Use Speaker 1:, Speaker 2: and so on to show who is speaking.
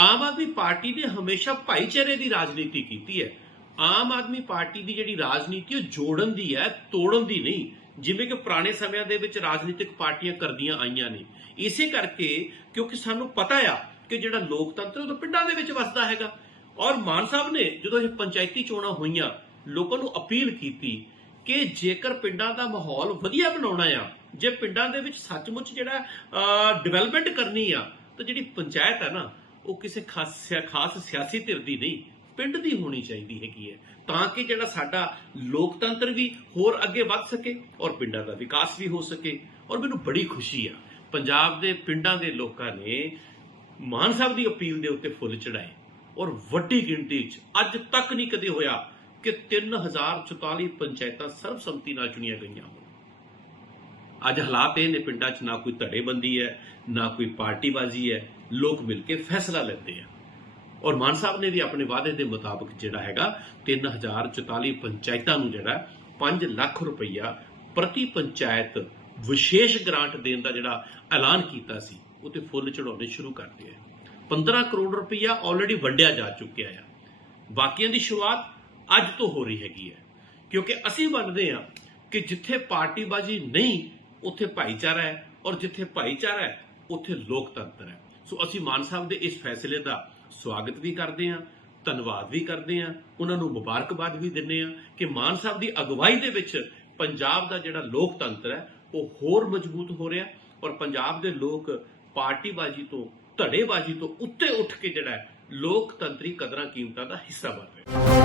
Speaker 1: Aam Aadmi party ਨੇ ਹਮੇਸ਼ਾ ਭਾਈਚਾਰੇ ਦੀ ਰਾਜਨੀਤੀ ਕੀਤੀ ਹੈ। ਆਮ ਆਦਮੀ ਪਾਰਟੀ ਦੀ ਜਿਹੜੀ ਰਾਜਨੀਤੀ ਉਹ ਜੋੜਨ ਦੀ ਹੈ, ਤੋੜਨ ਦੀ ਨਹੀਂ। ਜਿਵੇਂ ਕਿ ਪੁਰਾਣੇ ਸਮਿਆਂ ਦੇ ਵਿੱਚ ਰਾਜਨੀਤਿਕ ਪਾਰਟੀਆਂ ਕਰਦੀਆਂ ਆਈਆਂ ਨੇ। ਇਸੇ ਕਰਕੇ ਕਿਉਂਕਿ ਸਾਨੂੰ ਪਤਾ ਆ ਕਿ ਜਿਹੜਾ ਲੋਕਤੰਤਰ ਉਹ ਤਾਂ ਪਿੰਡਾਂ ਦੇ ਵਿੱਚ ਵਸਦਾ ਹੈਗਾ। ਔਰ ਮਾਨ ਸਾਹਿਬ ਨੇ ਜਦੋਂ ਇਹ ਪੰਚਾਇਤੀ ਚੋਣਾਂ ਹੋਈਆਂ, ਲੋਕਾਂ ਨੂੰ ਅਪੀਲ ਕੀਤੀ ਕਿ ਜੇਕਰ ਪਿੰਡਾਂ ਦਾ ਮਾਹੌਲ ਵਧੀਆ ਬਣਾਉਣਾ ਆ, ਜੇ ਪਿੰਡਾਂ ਦੇ ਵਿੱਚ ਸੱਚਮੁੱਚ ਜਿਹੜਾ ਡਿਵੈਲਪਮੈਂਟ ਕਰਨੀ ਆ, ਤਾਂ ਜਿਹੜੀ ਪੰਚਾਇਤ ਹੈ ਨਾ ਉਹ ਕਿਸੇ ਖਾਸ ਸਿਆ- ਖਾਸ ਸਿਆਸੀ ਧਿਰ ਦੀ ਨਹੀਂ, ਪਿੰਡ ਦੀ ਹੋਣੀ ਚਾਹੀਦੀ ਹੈਗੀ ਹੈ। ਤਾਂ ਕਿ ਜਿਹੜਾ ਸਾਡਾ ਲੋਕਤੰਤਰ ਵੀ ਹੋਰ ਅੱਗੇ ਵੱਧ ਸਕੇ ਔਰ ਪਿੰਡਾਂ ਦਾ ਵਿਕਾਸ ਵੀ ਹੋ ਸਕੇ। ਔਰ ਮੈਨੂੰ ਬੜੀ ਖੁਸ਼ੀ ਆ, ਪੰਜਾਬ ਦੇ ਪਿੰਡਾਂ ਦੇ ਲੋਕਾਂ ਨੇ ਮਾਨ ਸਾਹਿਬ ਦੀ ਅਪੀਲ ਦੇ ਉੱਤੇ ਫੁੱਲ ਚੜਾਏ ਔਰ ਵੱਡੀ ਗਿਣਤੀ 'ਚ ਅੱਜ ਤੱਕ ਨਹੀਂ ਕਦੇ ਹੋਇਆ ਕਿ 3044 ਪੰਚਾਇਤਾਂ ਸਰਬਸੰਮਤੀ ਨਾਲ ਚੁਣੀਆਂ ਗਈਆਂ ਹੋਣ। ਅੱਜ ਹਾਲਾਤ ਇਹ ਨੇ ਪਿੰਡਾਂ 'ਚ ਨਾ ਕੋਈ ਧੜੇਬੰਦੀ ਹੈ, ਨਾ ਕੋਈ ਪਾਰਟੀਬਾਜ਼ੀ ਹੈ, ਲੋਕ ਮਿਲ ਕੇ ਫੈਸਲਾ ਲੈਂਦੇ ਆ। ਔਰ ਮਾਨ ਸਾਹਿਬ ਨੇ ਵੀ ਆਪਣੇ ਵਾਅਦੇ ਦੇ ਮੁਤਾਬਕ ਜਿਹੜਾ ਹੈਗਾ 3044 ਪੰਚਾਇਤਾਂ ਨੂੰ ਜਿਹੜਾ 5 ਲੱਖ ਰੁਪਈਆ ਪ੍ਰਤੀ ਪੰਚਾਇਤ ਵਿਸ਼ੇਸ਼ ਗ੍ਰਾਂਟ ਦੇਣ ਦਾ ਜਿਹੜਾ ਐਲਾਨ ਕੀਤਾ ਸੀ, ਉਹ ਤੇ ਫੁੱਲ ਚੜਾਉਣੇ ਸ਼ੁਰੂ ਕਰਤੇ ਆ। 15 ਕਰੋੜ ਰੁਪਈਆ ਆਲਰੇਡੀ ਵੰਡਿਆ ਜਾ ਚੁੱਕਿਆ ਆ। ਬਾਕੀਆਂ ਦੀ ਸ਼ੁਰੂਆਤ ਅੱਜ ਤੋਂ ਹੋ ਰਹੀ ਹੈਗੀ ਹੈ ਕਿਉਂਕਿ ਅਸੀਂ ਮੰਨਦੇ ਹਾਂ ਕਿ ਜਿੱਥੇ ਪਾਰਟੀਬਾਜ਼ੀ ਨਹੀਂ ਉੱਥੇ ਭਾਈਚਾਰਾ ਹੈ ਔਰ ਜਿੱਥੇ ਭਾਈਚਾਰਾ ਹੈ, ਉੱਥੇ ਲੋਕਤੰਤਰ ਹੈ। ਸੋ ਅਸੀਂ ਮਾਨ ਸਾਹਿਬ ਦੇ ਇਸ ਫੈਸਲੇ ਦਾ ਸਵਾਗਤ ਵੀ ਕਰਦੇ ਹਾਂ, ਧੰਨਵਾਦ ਵੀ ਕਰਦੇ ਹਾਂ, ਉਹਨਾਂ ਨੂੰ ਮੁਬਾਰਕਬਾਦ ਵੀ ਦਿੰਦੇ ਹਾਂ ਕਿ ਮਾਨ ਸਾਹਿਬ ਦੀ ਅਗਵਾਈ ਦੇ ਵਿੱਚ ਪੰਜਾਬ ਦਾ ਜਿਹੜਾ ਲੋਕਤੰਤਰ ਹੈ, ਉਹ ਹੋਰ ਮਜ਼ਬੂਤ ਹੋ ਰਿਹਾ ਔਰ ਪੰਜਾਬ ਦੇ ਲੋਕ ਪਾਰਟੀਬਾਜ਼ੀ ਤੋਂ, ਧੜੇਬਾਜ਼ੀ ਤੋਂ ਉੱਤੇ ਉੱਠ ਕੇ ਜਿਹੜਾ ਲੋਕਤੰਤਰੀ ਕਦਰਾਂ ਕੀਮਤਾਂ ਦਾ ਹਿੱਸਾ ਬਣ ਰਹੇ